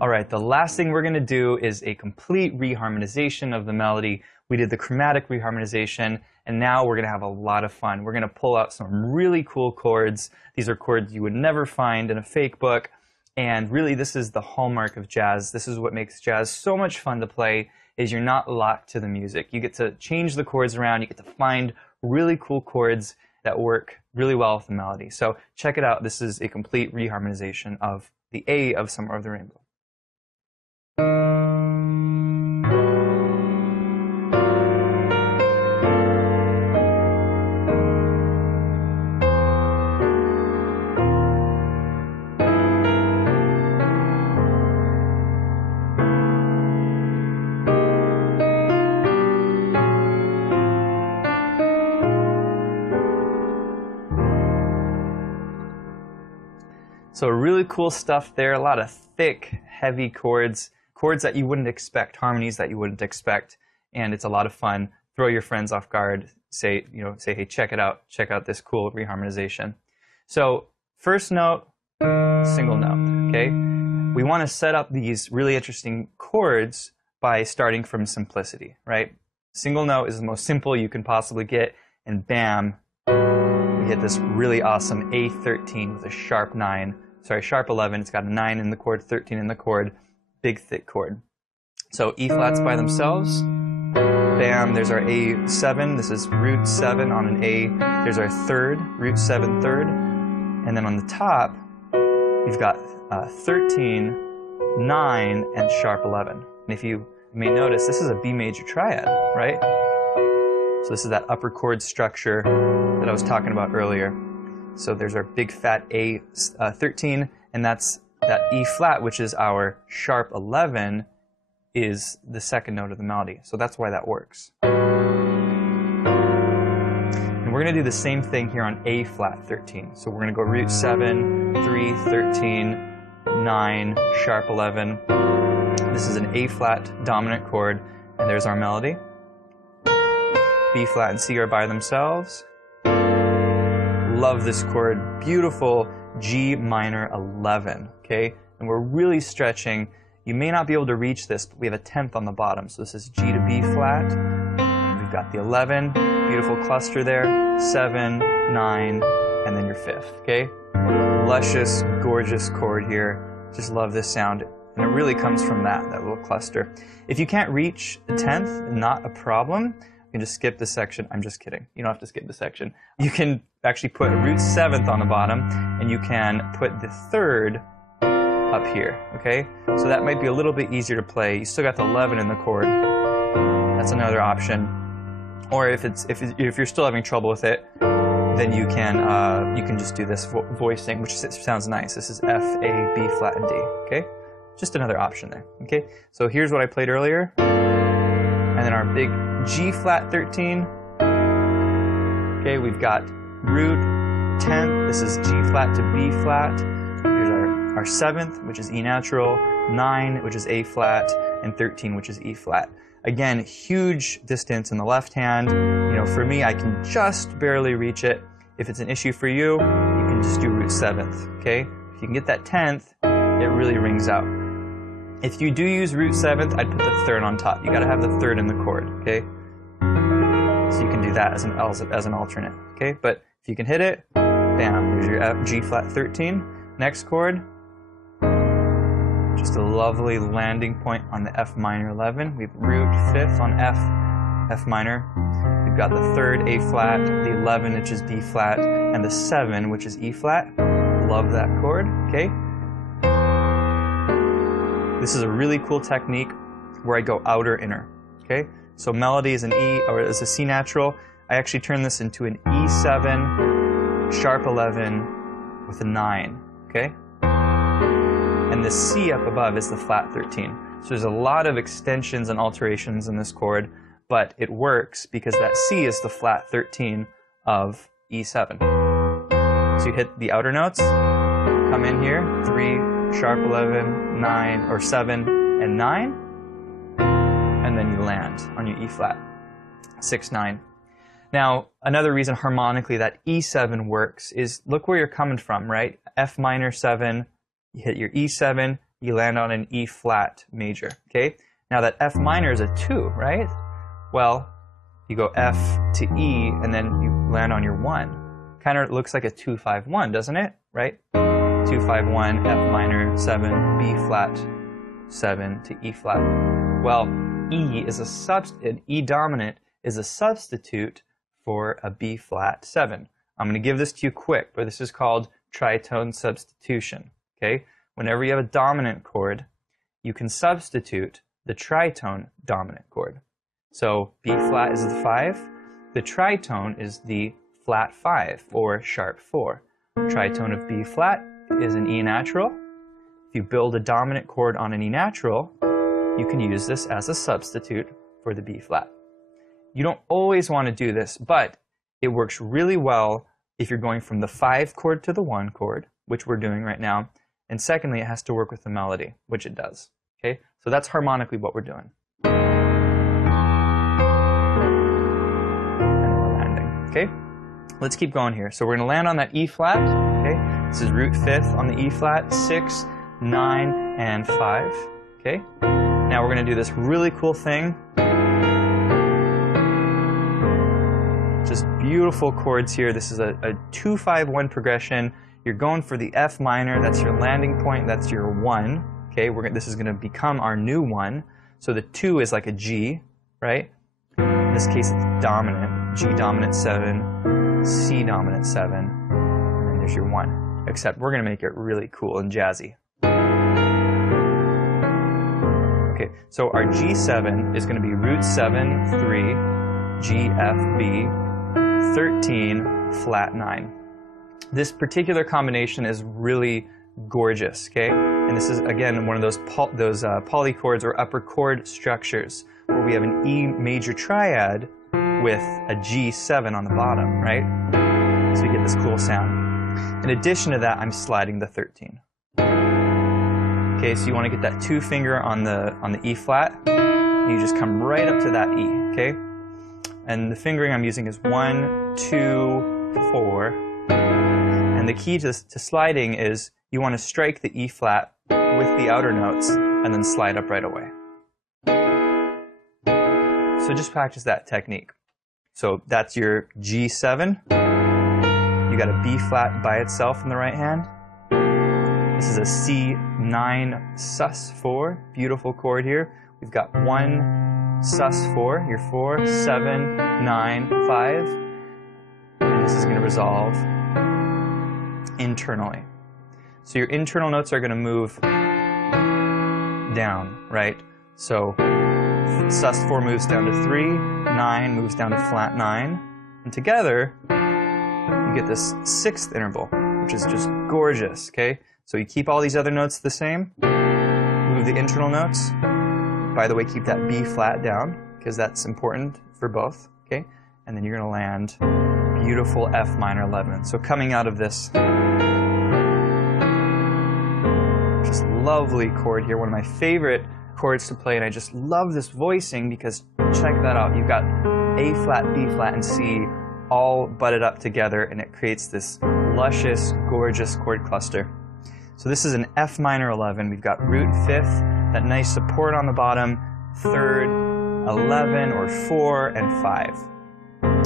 All right, the last thing we're going to do is a complete reharmonization of the melody. We did the chromatic reharmonization, and now we're going to have a lot of fun. We're going to pull out some really cool chords. These are chords you would never find in a fake book, and really this is the hallmark of jazz. This is what makes jazz so much fun to play, is you're not locked to the music. You get to change the chords around. You get to find really cool chords that work really well with the melody. So check it out. This is a complete reharmonization of the A of Somewhere Over the Rainbow. So really cool stuff there, a lot of thick, heavy chords, chords that you wouldn't expect, harmonies that you wouldn't expect, and it's a lot of fun. Throw your friends off guard, say, hey, check out this cool reharmonization. So first note, single note, okay? We want to set up these really interesting chords by starting from simplicity, right? Single note is the most simple you can possibly get, and bam, we hit this really awesome A13 with a sharp 9. Sorry, sharp 11. It's got a 9 in the chord, 13 in the chord, big thick chord. So E flats by themselves. Bam, there's our A7. This is root 7 on an A. There's our third, root 7 third. And then on the top, we've got 13, 9, and sharp 11. And if you may notice, this is a B major triad, right? So this is that upper chord structure that I was talking about earlier. So there's our big fat A13, and that's that E flat, which is our sharp 11, is the second note of the melody. So that's why that works. And we're going to do the same thing here on A flat 13. So we're going to go root 7, 3, 13, 9, sharp 11. This is an A flat dominant chord, and there's our melody. B flat and C are by themselves. Love this chord. Beautiful G minor 11, okay? And we're really stretching. You may not be able to reach this, but we have a 10th on the bottom. So this is G to B flat. We've got the 11, beautiful cluster there, 7, 9, and then your 5th, okay? Luscious, gorgeous chord here. Just love this sound. And it really comes from that little cluster. If you can't reach the 10th, not a problem. You can just skip this section. I'm just kidding. You don't have to skip the section. You can actually put root 7th on the bottom, and you can put the 3rd up here, okay? So that might be a little bit easier to play. You still got the 11 in the chord. That's another option. Or if you're still having trouble with it, then you can just do this voicing, which sounds nice. This is F, A, B flat, and D, okay? Just another option there, okay? So here's what I played earlier. And then our big G flat 13. Okay, we've got root 10th. This is G flat to B flat. Here's our 7th, which is E natural, 9, which is A flat, and 13, which is E flat. Again, huge distance in the left hand. You know, for me, I can just barely reach it. If it's an issue for you, you can just do root 7th, okay? If you can get that 10th, it really rings out. If you do use root 7th, I'd put the 3rd on top. You gotta have the 3rd in the chord, okay? So you can do that as an alternate, okay? But if you can hit it, bam, there's your F, G flat 13. Next chord, just a lovely landing point on the F minor 11. We have root 5th on F minor. We've got the 3rd A flat, the 11, which is B flat, and the 7, which is E flat. Love that chord, okay? This is a really cool technique where I go outer inner, okay? So melody is an E, or is a C natural. I actually turn this into an E7, sharp 11 with a 9, okay? And the C up above is the flat 13. So there's a lot of extensions and alterations in this chord, but it works because that C is the flat 13 of E7. So you hit the outer notes, come in here, 3, sharp 11, 9, or 7, and 9, and then you land on your E flat, 6, 9. Now, another reason harmonically that E7 works is look where you're coming from, right? F minor 7, you hit your E7, you land on an E flat major, okay? Now that F minor is a 2, right? Well, you go F to E, and then you land on your 1. Kind of looks like a 2-5-1, doesn't it? Right? 2-5-1, F minor, 7, B flat, 7 to E flat. Well, E dominant is a substitute for a B flat 7. I'm going to give this to you quick, but this is called tritone substitution. Okay? Whenever you have a dominant chord, you can substitute the tritone dominant chord. So B flat is the 5. The tritone is the flat 5 or sharp 4. Tritone of B flat is an E natural. If you build a dominant chord on an E natural, you can use this as a substitute for the B flat. You don't always want to do this, but it works really well if you're going from the 5 chord to the 1 chord, which we're doing right now. And secondly, it has to work with the melody, which it does. Okay? So that's harmonically what we're doing. And we're landing. Okay? Let's keep going here. So we're going to land on that E flat. Okay? This is root 5th on the E flat, 6, 9, and 5. Okay? Now we're going to do this really cool thing. Just beautiful chords here. This is a 2-5-1 progression. You're going for the F minor. That's your landing point. That's your 1. Okay? This is going to become our new 1. So the 2 is like a G, right? In this case, it's dominant. G dominant 7, C dominant 7, and then there's your 1. Except we're going to make it really cool and jazzy. Okay, so our G7 is going to be root 7, 3, G, F, B, 13, flat 9. This particular combination is really gorgeous, okay? And this is, again, one of those polychords or upper chord structures where we have an E major triad with a G7 on the bottom, right? So you get this cool sound. In addition to that, I'm sliding the 13. Okay, so you want to get that 2 finger on the E flat, and you just come right up to that E, okay? And the fingering I'm using is 1, 2, 4. And the key to sliding is you want to strike the E flat with the outer notes and then slide up right away. So just practice that technique. So that's your G7. You got a B flat by itself in the right hand. This is a C9 sus4, beautiful chord here. We've got 1 sus4, your 4, 7, 9, 5. And this is going to resolve internally. So your internal notes are going to move down, right? So sus4 moves down to 3, 9 moves down to flat 9, and together you get this 6th interval, which is just gorgeous, okay? So you keep all these other notes the same, move the internal notes. By the way, keep that B flat down, because that's important for both, okay? And then you're going to land beautiful F minor 11. So coming out of this just lovely chord here, one of my favorite chords to play, and I just love this voicing because check that out. You've got A flat, B flat, and C all butted up together, and it creates this luscious, gorgeous chord cluster. So this is an F minor 11. We've got root 5th, that nice support on the bottom, 3rd, 11 or 4, and 5.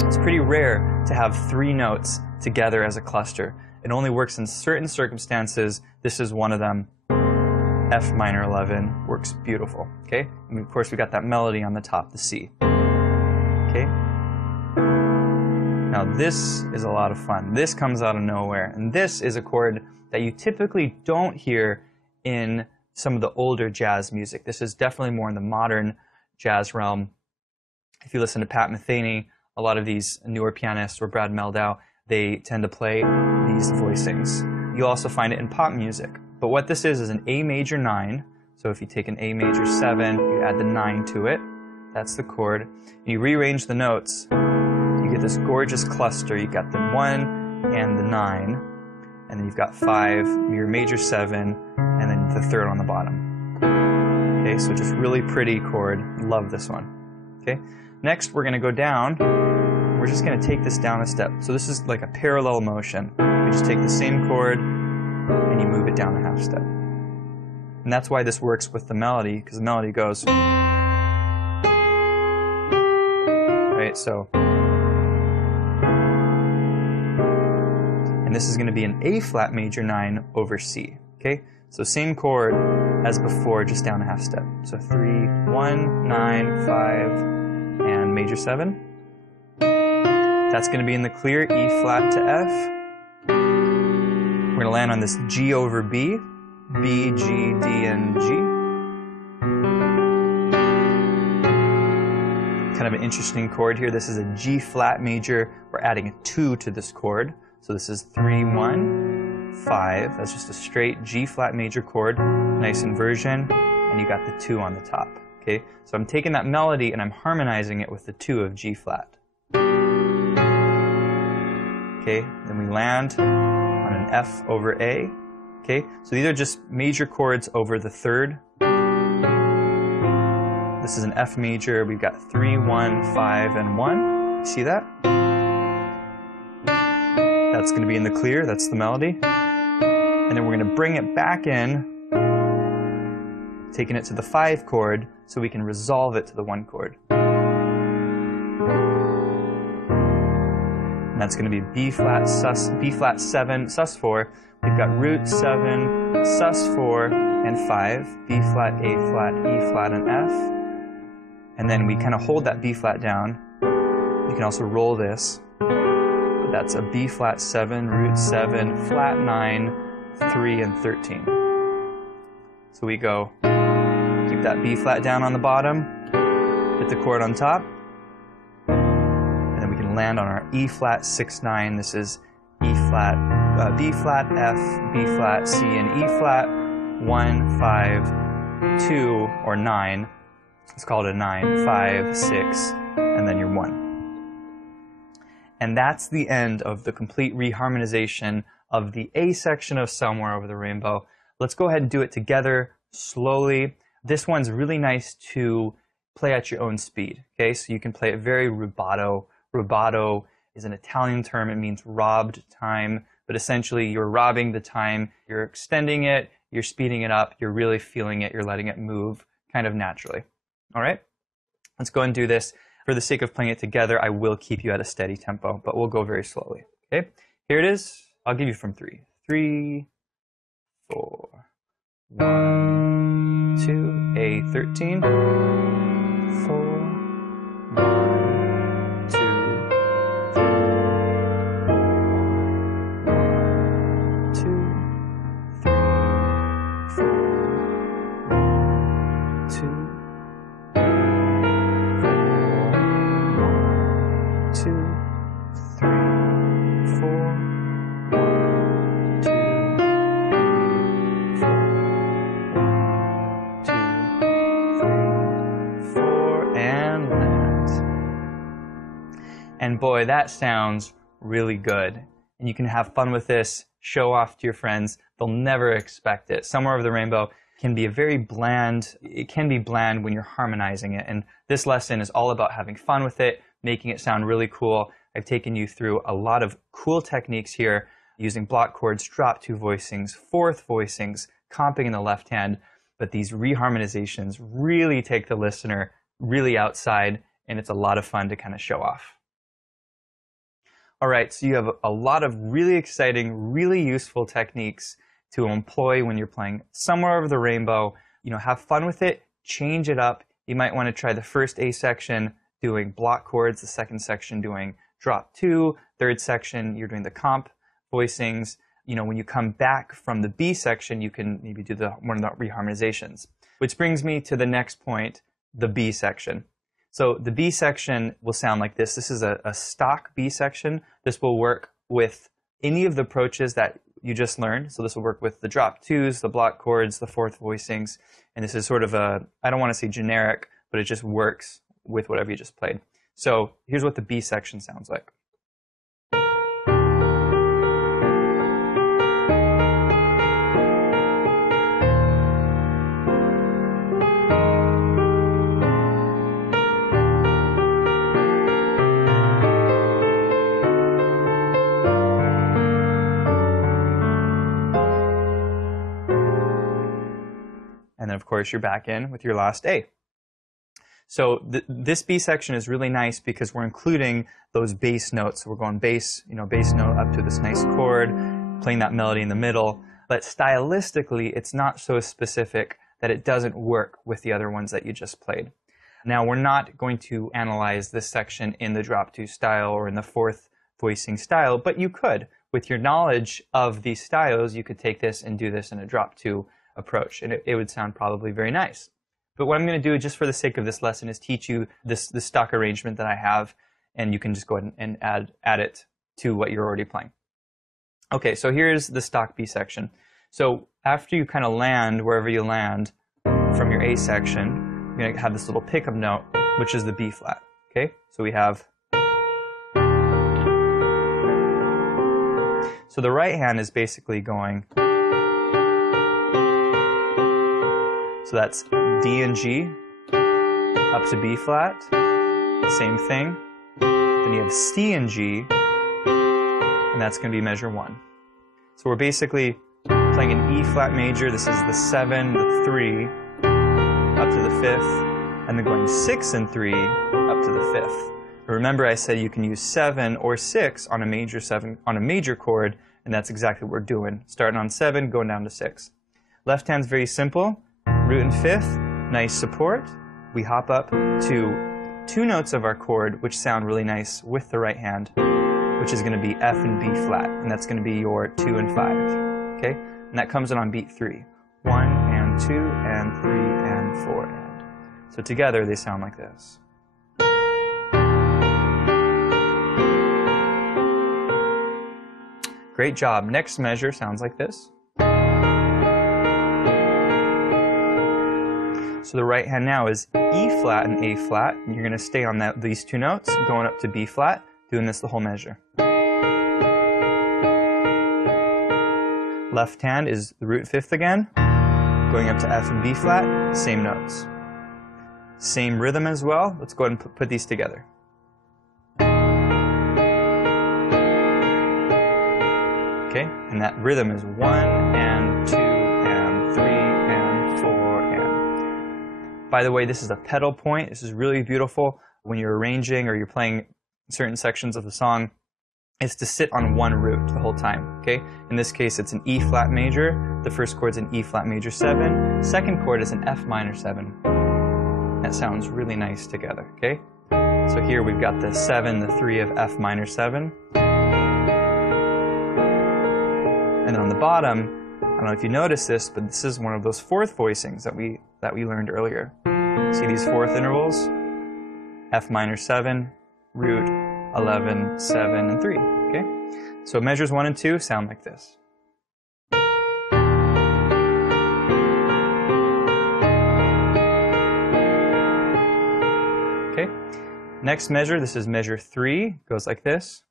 It's pretty rare to have 3 notes together as a cluster. It only works in certain circumstances. This is one of them. F minor 11 works beautiful, okay? And of course we got that melody on the top, the C, okay? Now this is a lot of fun. This comes out of nowhere, and this is a chord that you typically don't hear in some of the older jazz music. This is definitely more in the modern jazz realm. If you listen to Pat Metheny, a lot of these newer pianists, or Brad Meldau, they tend to play these voicings. You'll also find it in pop music. But what this is an A major 9. So if you take an A major 7, you add the 9 to it. That's the chord. And you rearrange the notes. You get this gorgeous cluster. You've got the 1 and the 9. And then you've got 5, your major 7, and then the 3rd on the bottom. Okay, so just really pretty chord. Love this one. Okay, next we're going to go down. We're just going to take this down a step. So this is like a parallel motion. You just take the same chord and you move it down a half step. And that's why this works with the melody, because the melody goes, right, so. And this is going to be an A flat major 9 over C, okay? So same chord as before, just down a half step. So 3, 1, 9, 5, and major 7. That's going to be in the clear, E flat to F. We're going to land on this G over B, B, G, D, and G. Kind of an interesting chord here. This is a G flat major. We're adding a 2 to this chord. So this is 3, 1, 5. That's just a straight G flat major chord. Nice inversion. And you got the 2 on the top. Okay? So I'm taking that melody and I'm harmonizing it with the 2 of G flat. Okay? Then we land on an F over A. Okay? So these are just major chords over the third. This is an F major. We've got 3, 1, 5, and 1. See that? That's going to be in the clear. That's the melody. And then we're going to bring it back in, taking it to the 5 chord so we can resolve it to the 1 chord. And that's going to be B flat, B flat 7, sus 4. We've got root 7, sus 4, and 5. B flat, A flat, E flat, and F. And then we kind of hold that B flat down. You can also roll this. But that's a B flat 7, root 7, flat 9, 3, and 13. So we go, keep that B flat down on the bottom, hit the chord on top, and then we can land on our E flat 6, 9. This is E flat, B flat, F, B flat, C, and E flat, 1, 5, 2, or 9. Let's call it a 9, 5, 6, and then your 1. And that's the end of the complete reharmonization of the A section of Somewhere Over the Rainbow. Let's go ahead and do it together slowly. This one's really nice to play at your own speed. Okay, so you can play it very rubato. Rubato is an Italian term. It means robbed time, but essentially you're robbing the time. You're extending it, you're speeding it up, you're really feeling it, you're letting it move kind of naturally. All right, let's go and do this. For the sake of playing it together, I will keep you at a steady tempo, but we'll go very slowly. Okay, here it is. I'll give you from 3. 3, 4, 1, 2, A 13, 4, 1, 2, 3, 1, 2, 3, 4, 1, 2, 4, and land. And boy, that sounds really good. And you can have fun with this, show off to your friends. They'll never expect it. Somewhere Over the Rainbow can be a very bland, it can be bland when you're harmonizing it. And this lesson is all about having fun with it, making it sound really cool. I've taken you through a lot of cool techniques here, using block chords, drop 2 voicings, fourth voicings, comping in the left hand. But these reharmonizations really take the listener really outside, and it's a lot of fun to kind of show off. All right, so you have a lot of really exciting, really useful techniques to employ when you're playing Somewhere Over the Rainbow. You know, have fun with it, change it up. You might want to try the first A section doing block chords, the second section doing drop 2, third section you're doing the comp voicings. You know, when you come back from the B section, you can maybe do one of the reharmonizations. Which brings me to the next point, the B section. So the B section will sound like this. This is a stock B section. This will work with any of the approaches that you just learned. So this will work with the drop 2s, the block chords, the fourth voicings. And this is sort of a, I don't want to say generic, but it just works with whatever you just played. So here's what the B section sounds like. course, you're back in with your last A. So this B section is really nice because we're including those bass notes. So we're going bass, bass note up to this nice chord, playing that melody in the middle. But stylistically, it's not so specific that it doesn't work with the other ones that you just played. Now, we're not going to analyze this section in the drop 2 style or in the 4th voicing style, but you could. With your knowledge of these styles, you could take this and do this in a drop 2 approach, and it would sound probably very nice. But what I'm going to do, just for the sake of this lesson, is teach you this stock arrangement that I have, and you can just go ahead and add it to what you're already playing. Okay, so here's the stock B section. So after you kind of land wherever you land from your A section, you're going to have this little pickup note, which is the B flat. Okay, so we have. So the right hand is basically going. So that's D and G up to B flat, same thing. Then you have C and G, and that's going to be measure 1. So we're basically playing an E flat major. This is the 7, the 3, up to the 5th, and then going 6 and 3 up to the 5th. Remember, I said you can use 7 or 6 on a major chord, and that's exactly what we're doing. Starting on 7, going down to 6. Left hand's very simple. Root and 5th, nice support. We hop up to 2 notes of our chord, which sound really nice with the right hand, which is going to be F and B flat, and that's going to be your 2 and 5. Okay, and that comes in on beat 3. 1 and 2 and 3 and 4 and. So together they sound like this. Great job. Next measure sounds like this. So the right hand now is E flat and A flat. And you're going to stay on these 2 notes, going up to B flat, doing this the whole measure. Left hand is the root 5th again, going up to F and B flat, same notes. Same rhythm as well. Let's go ahead and put these together. Okay, and that rhythm is 1 and 2 and 3 and 4 and. By the way, this is a pedal point. This is really beautiful when you're arranging or you're playing certain sections of the song. It's to sit on one root the whole time. Okay, in this case, it's an E flat major. The first chord's an E flat major 7. Second chord is an F minor 7. That sounds really nice together. Okay, so here we've got the 7, the 3 of F minor 7. And then on the bottom, I don't know if you noticed this, but this is one of those 4th voicings that we learned earlier. See these 4th intervals? F minor 7, root 11, 7, and 3. Okay? So measures 1 and 2 sound like this. Okay? Next measure, this is measure 3, goes like this.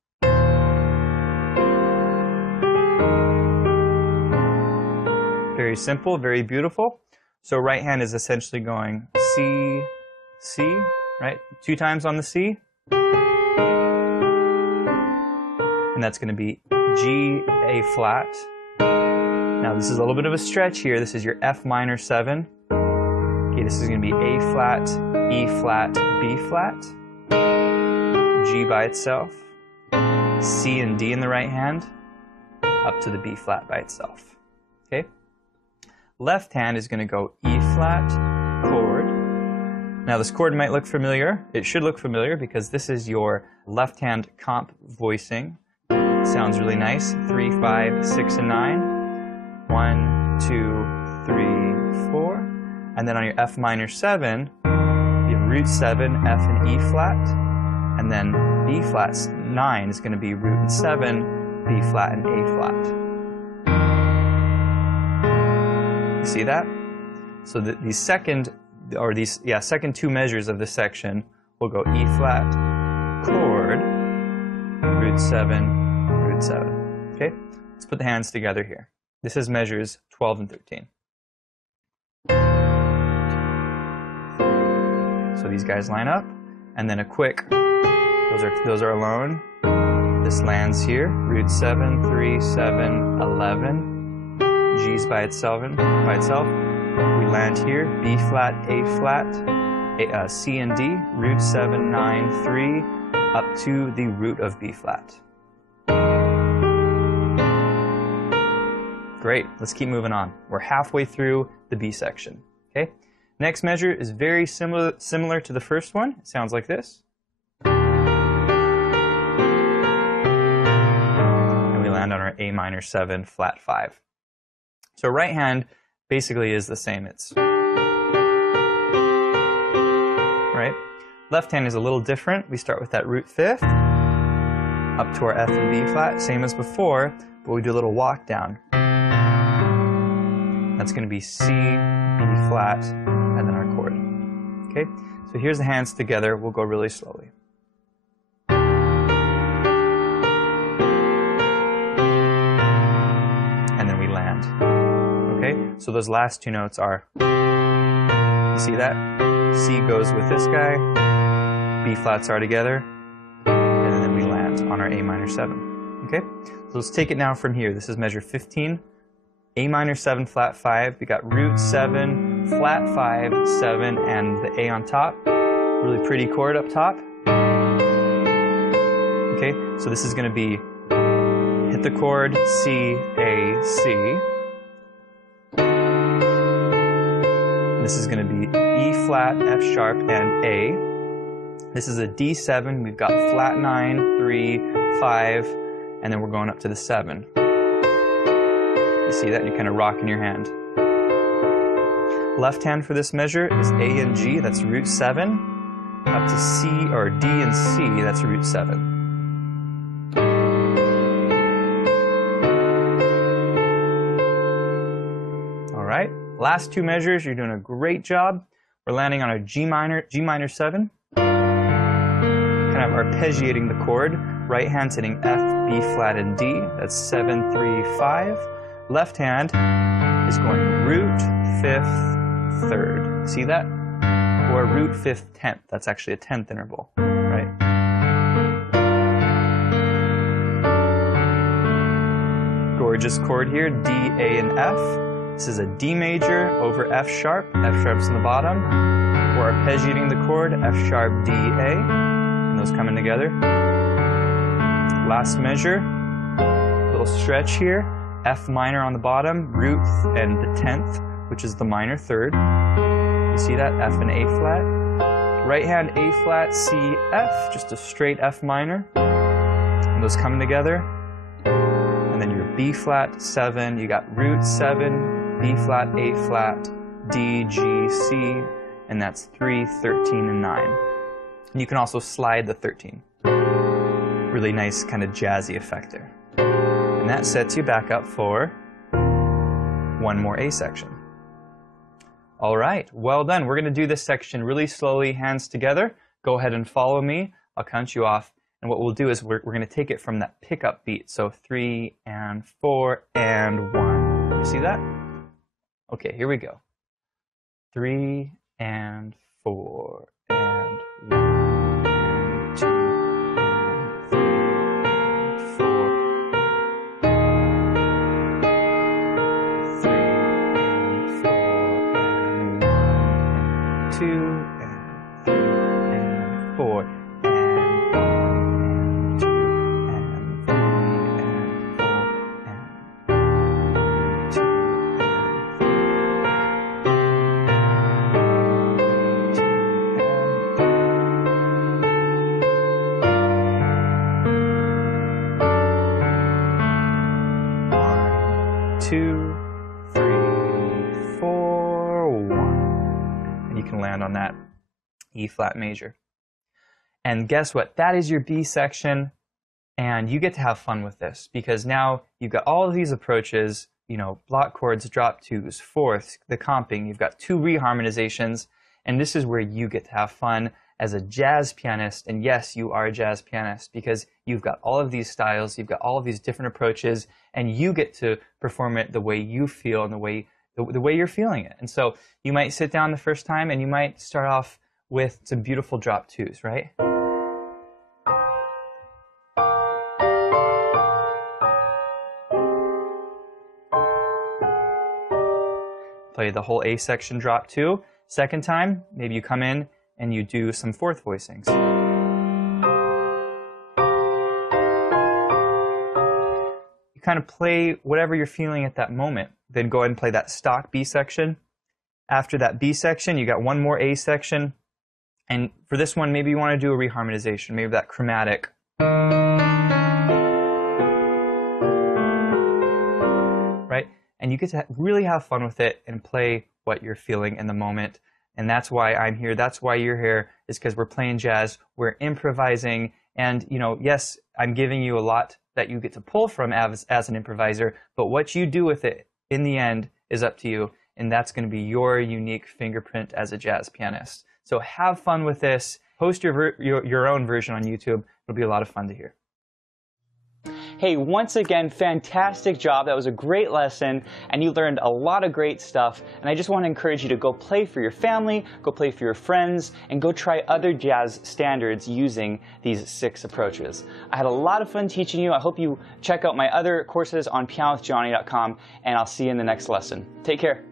Very simple, very beautiful. So right hand is essentially going C, C, right? 2 times on the C. And that's going to be G, A flat. Now this is a little bit of a stretch here. This is your F minor 7. Okay, this is going to be A flat, E flat, B flat. G by itself. C and D in the right hand. Up to the B flat by itself. Okay? Left hand is going to go E flat, chord. Now this chord might look familiar. It should look familiar because this is your left hand comp voicing. It sounds really nice. 3, 5, 6, and 9. 1, 2, 3, 4. And then on your F minor 7, you have root 7, F and E flat. And then B flat 9 is going to be root and 7, B flat and A flat. See that? So these second 2 measures of this section will go E flat, chord, root 7, root 7. Okay? Let's put the hands together here. This is measures 12 and 13. So these guys line up, and then a quick, those are alone. This lands here, root 7, 3, 7, 11. G's by itself, We land here, B flat, A flat, C and D, root 7, 9, 3, up to the root of B flat. Great, let's keep moving on. We're halfway through the B section, okay? Next measure is very similar to the first one. It sounds like this. And we land on our A minor 7, flat 5. So right hand basically is the same. It's right. Left hand is a little different. We start with that root 5th, up to our F and B flat, same as before, but we do a little walk down. That's going to be C, B flat, and then our chord. Okay, so here's the hands together. We'll go really slowly. And then we land. Okay, so those last two notes are, you see that? C goes with this guy, B flats are together, and then we land on our A minor 7. Okay, so let's take it now from here. This is measure 15. A minor 7, flat 5, we got root 7, flat 5, 7, and the A on top. Really pretty chord up top. Okay, so this is going to be, hit the chord, C, A, C. This is going to be E flat, F sharp, and A. This is a D7, we've got flat 9, 3, 5, and then we're going up to the 7. You see that? You're kind of rocking your hand. Left hand for this measure is A and G, that's root 7, up to C, or D and C, that's root 7. All right, last two measures, you're doing a great job. We're landing on a G minor 7, kind of arpeggiating the chord. Right hand's hitting F, B flat, and D, that's 7, 3, 5. Left hand is going root 5th, 3rd. See that? Or root 5th, 10th. That's actually a 10th interval, right? Gorgeous chord here, D, A, and F. This is a D major over F sharp. F sharp's in the bottom. We're arpeggiating the chord, F sharp, D, A. And those coming together. Last measure, little stretch here. F minor on the bottom, root and the 10th, which is the minor 3rd. You see that? F and A flat. Right hand A flat, C, F, just a straight F minor. And those come together. And then your B flat 7, you got root 7, B flat, A flat, D, G, C, and that's 3, 13, and 9. And you can also slide the 13. Really nice kind of jazzy effect there. And that sets you back up for one more A section. All right, well done. We're going to do this section really slowly, hands together. Go ahead and follow me. I'll count you off. And what we'll do is we're going to take it from that pickup beat. So 3 and 4 and 1. You see that? Okay, here we go. 3 and 4 and 1. On that E flat major. And guess what? That is your B section, and you get to have fun with this because now you've got all of these approaches, you know, block chords, drop twos, fourths, the comping, you've got 2 reharmonizations, and this is where you get to have fun as a jazz pianist. And yes, you are a jazz pianist because you've got all of these styles, you've got all of these different approaches, and you get to perform it the way you feel and the way you're feeling it. And so you might sit down the first time and you might start off with some beautiful drop twos, right? play the whole A section drop 2. Second time, maybe you come in and you do some fourth voicings. You kind of play whatever you're feeling at that moment. Then go ahead and play that stock B section. After that B section, you got one more A section. And for this one, maybe you want to do a reharmonization, maybe that chromatic. Right? And you get to really have fun with it and play what you're feeling in the moment. And that's why I'm here. That's why you're here, is because we're playing jazz, we're improvising, and yes, I'm giving you a lot that you get to pull from as an improviser, but what you do with it in the end is up to you, and that's going to be your unique fingerprint as a jazz pianist. So have fun with this. Post your own version on YouTube. It'll be a lot of fun to hear. Hey, once again, fantastic job. That was a great lesson, and you learned a lot of great stuff. And I just want to encourage you to go play for your family, go play for your friends, and go try other jazz standards using these 6 approaches. I had a lot of fun teaching you. I hope you check out my other courses on pianowithjonny.com, and I'll see you in the next lesson. Take care.